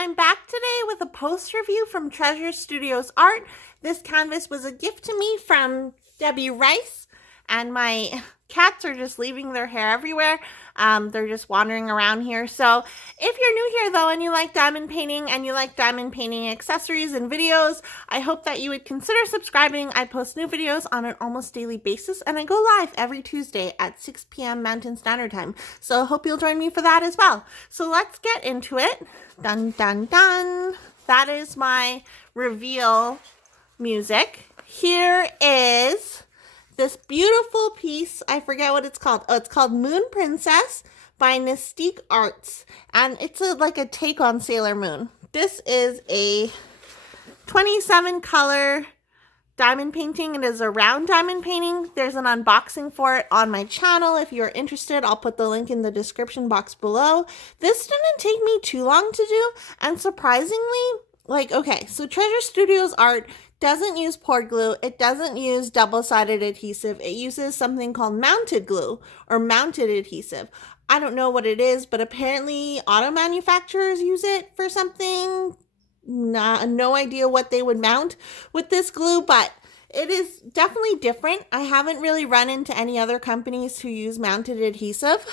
I'm back today with a post review from Treasure Studios Art. This canvas was a gift to me from Debi and my cats are just leaving their hair everywhere. They're just wandering around here. So if you're new here though and you like diamond painting and you like diamond painting accessories and videos, I hope that you would consider subscribing. I post new videos on an almost daily basis and I go live every Tuesday at 6 p.m. Mountain Standard Time. So I hope you'll join me for that as well. So let's get into it. Dun dun dun. That is my reveal music. Here is this beautiful piece. I forget what it's called. Oh, it's called Moon Princess by Nystique Arts. And it's like a take on Sailor Moon. This is a 27 color diamond painting. It is a round diamond painting. There's an unboxing for it on my channel. If you're interested, I'll put the link in the description box below. This didn't take me too long to do. And surprisingly, okay, so Treasure Studios Art doesn't use poured glue. It doesn't use double-sided adhesive. It uses something called mounted glue or mounted adhesive. I don't know what it is, but apparently auto manufacturers use it for something. No idea what they would mount with this glue, but it is definitely different. I haven't really run into any other companies who use mounted adhesive.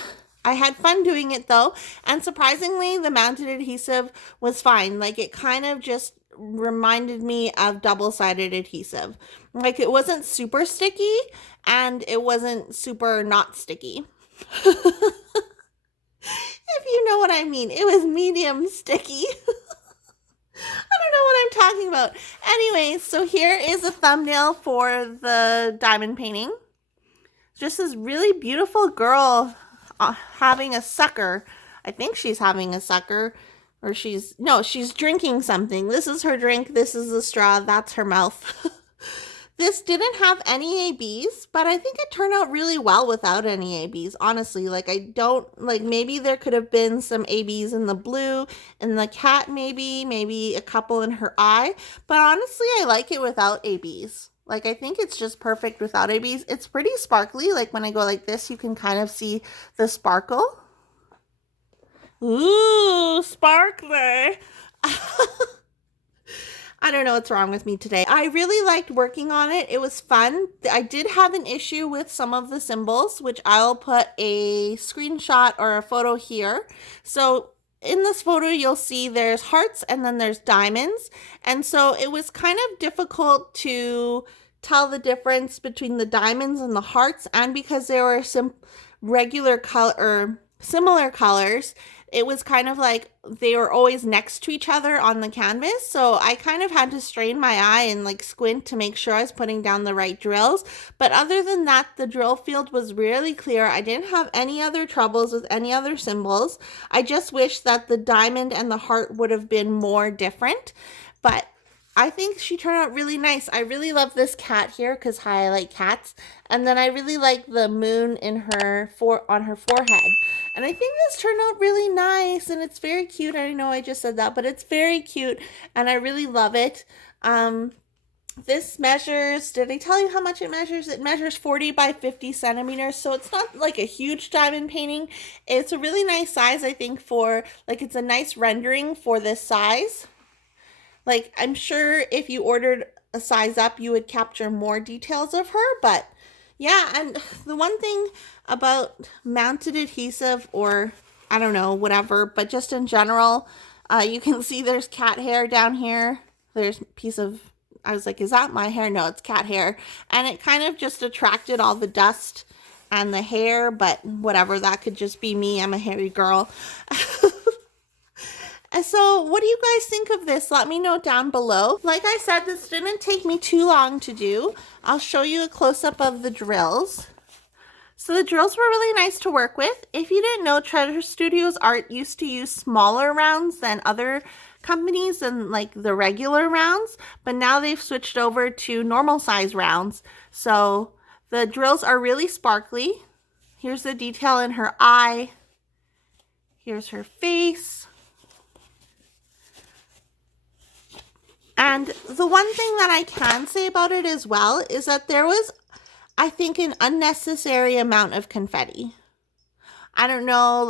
I had fun doing it though, and surprisingly, the mounted adhesive was fine. Like, it kind of just reminded me of double-sided adhesive. Like, it wasn't super sticky, and it wasn't super not sticky. If you know what I mean. It was medium sticky. I don't know what I'm talking about. Anyway, so here is a thumbnail for the diamond painting. Just this really beautiful girl having a sucker. I think she's having a sucker. Or she's drinking something. This is her drink. This is the straw. That's her mouth. This didn't have any ABs, but I think it turned out really well without any ABs. Honestly, maybe there could have been some ABs in the blue, in the cat maybe a couple in her eye. But honestly, I like it without ABs. I think it's just perfect without ABs. It's pretty sparkly. Like, when I go like this, you can kind of see the sparkle. Ooh, sparkler. I don't know what's wrong with me today. I really liked working on it. It was fun. I did have an issue with some of the symbols, which I'll put a screenshot or a photo here. So in this photo, you'll see there's hearts and then there's diamonds. And so it was kind of difficult to tell the difference between the diamonds and the hearts. And because they were similar colors, it was kind of like they were always next to each other on the canvas. So I kind of had to strain my eye and squint to make sure I was putting down the right drills. But other than that, the drill field was really clear. I didn't have any other troubles with any other symbols. I just wish that the diamond and the heart would have been more different. But I think she turned out really nice. I really love this cat here because I like cats. And then I really like the moon on her forehead. And I think this turned out really nice and it's very cute. I know I just said that, but it's very cute and I really love it. This measures, did I tell you how much it measures? It measures 40 by 50 centimeters. So it's not like a huge diamond painting. It's a really nice size, I think, for it's a nice rendering for this size. I'm sure if you ordered a size up, you would capture more details of her, but yeah. And the one thing about mounted adhesive, or I don't know, whatever, but just in general, you can see there's cat hair down here. There's a piece of, I was like, is that my hair? No, it's cat hair. And it kind of just attracted all the dust and the hair, but whatever, that could just be me. I'm a hairy girl. So what do you guys think of this? Let me know down below. Like I said, this didn't take me too long to do. I'll show you a close-up of the drills. So the drills were really nice to work with. If you didn't know, Treasure Studios Art used to use smaller rounds than other companies and the regular rounds, but now they've switched over to normal size rounds. So the drills are really sparkly. Here's the detail in her eye. Here's her face. And the one thing that I can say about it as well is that there was, I think, an unnecessary amount of confetti. I don't know,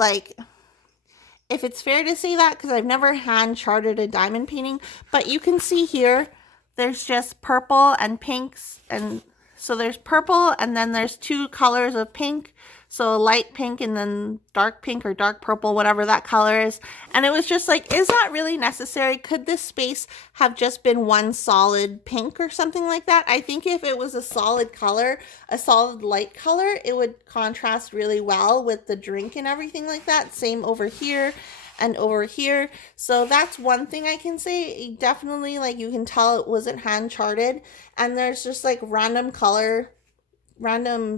if it's fair to say that, because I've never hand charted a diamond painting, but you can see here, there's just purple and pinks, and so there's purple, and then there's two colors of pink, so light pink and then dark pink or dark purple, whatever that color is. And it was just like, is that really necessary? Could this space have just been one solid pink or something like that? I think if it was a solid color, a solid light color, it would contrast really well with the drink and everything like that. Same over here and over here. So that's one thing I can say. Definitely, like, you can tell it wasn't hand charted, and there's just like random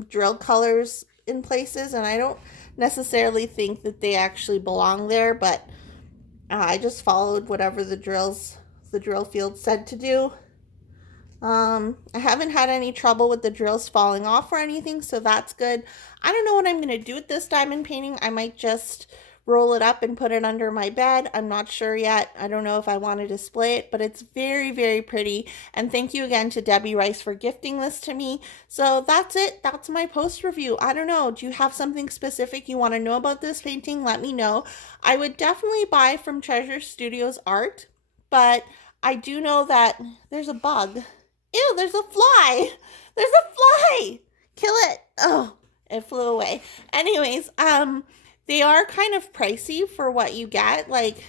drill colors in places, and I don't necessarily think that they actually belong there, but I just followed whatever the drill field said to do. I haven't had any trouble with the drills falling off or anything, so that's good. I don't know what I'm going to do with this diamond painting. I might just roll it up and put it under my bed. I'm not sure yet. I don't know if I want to display it, but it's very, very pretty. And thank you again to Debi Rice for gifting this to me. So that's it. That's my post review. I don't know. Do you have something specific you want to know about this painting? Let me know. I would definitely buy from Treasure Studios Art, but I do know that there's a bug. Ew, there's a fly. There's a fly. Kill it. Oh, it flew away. Anyways, they are kind of pricey for what you get. Like,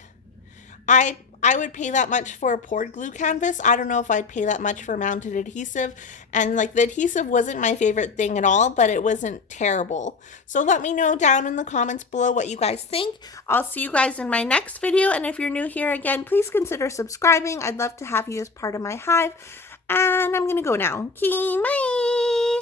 I would pay that much for a poured glue canvas. I don't know if I'd pay that much for mounted adhesive. And like, the adhesive wasn't my favorite thing at all, but it wasn't terrible. So let me know down in the comments below what you guys think. I'll see you guys in my next video. And if you're new here again, please consider subscribing. I'd love to have you as part of my hive. And I'm gonna go now. Okay, bye.